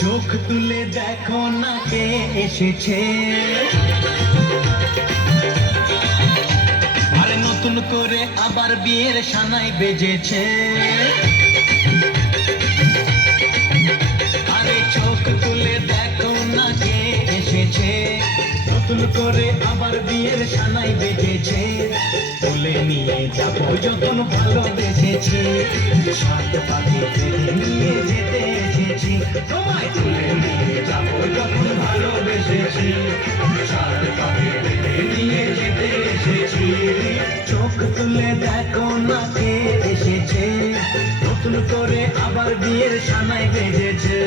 চোখ তুলে দেখো না কে এসেছে, আরে নতুন করে আবার বিয়ের সানাই বেজেছে। আরে চোখ তুলে দেখো না কে এসেছে, নতুন করে আবার বিয়ের সানাই বেজেছে। তুলে নিয়ে যাবো যখন ভালোবেসেছি, সাত পাখি তুলে নিয়ে যেতে এসেছি। তোমায় তুলে নিয়ে যাবো যখন ভালোবেসেছি, সাত পাখি তুলে নিয়ে যেতে এসেছি। চোখ তুলে দেখো না কে এসেছে, নতুন করে আবার বিয়ের সানাই বেজেছে।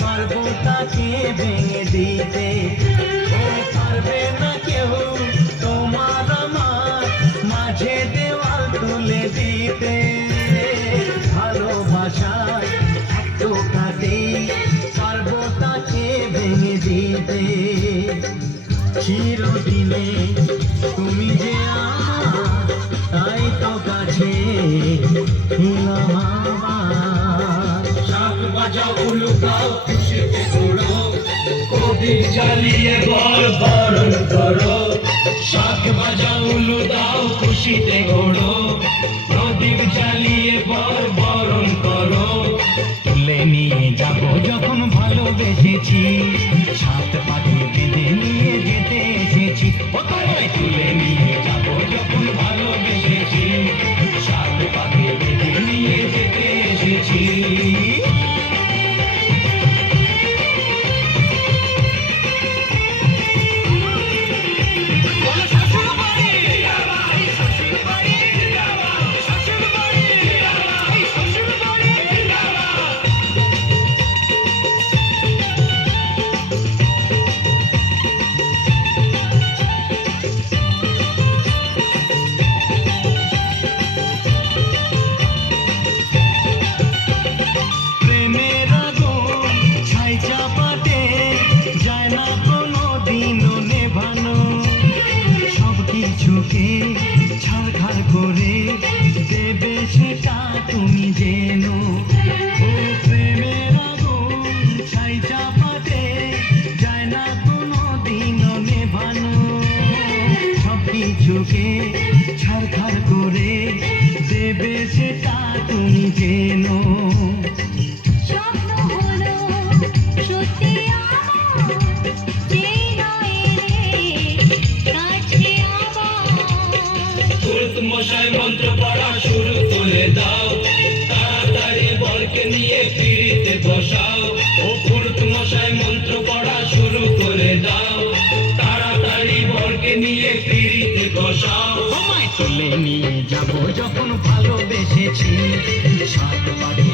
সর্বতাকে ভেঙে দিতে ও পারবে না কেউ তোমার আমার মাঝে দেওয়াল তুলে দিতে। ভালোবাসার একটু কাটে সর্বতাকে ভেঙে দিতে। চিরদিনে তুমি যে আমার, তাই তো কাছে ছিলাম আমার। শাক বাজাও উলুকাও খুশিতে ঘোরো, প্রদীপ জ্বালিয়ে বরণ করো। শাক বাজাও উলু দাও খুশিতে ঘোরো, প্রদীপ জ্বালিয়ে বরণ করো। তুলে নিয়ে যাবো যখন ভালোবেসেছি, সাত পাখি বেঁধে নিয়ে যেতে এসেছি। ও তোমায় তুলে নিয়ে যাবো যখন ভালোবেসেছি, সাত পাখি বেঁধে নিয়ে যেতে এসেছি। ছাড়খাড় করে দেবে সেটা তুমি জেনো। ও প্রেমের আগুন ছাই চাপাতে যায় না কোনো দিনও নেভানো। সব কিছুকে ছাড়খাড় করে দেবে সেটা তুমি জেনো। মশাই মন্ত্র পড়া শুরু করে দাও, তাড়াতাড়ি বরকে নিয়ে পিড়িতে বসাও। ও পুরুত মশাই মন্ত্র পড়া শুরু করে দাও, তাড়াতাড়ি বরকে নিয়ে পিড়িতে বসাও। তোমায় তুলে নিয়ে যাবো যখন ভালোবেসেছি, সাত পাখি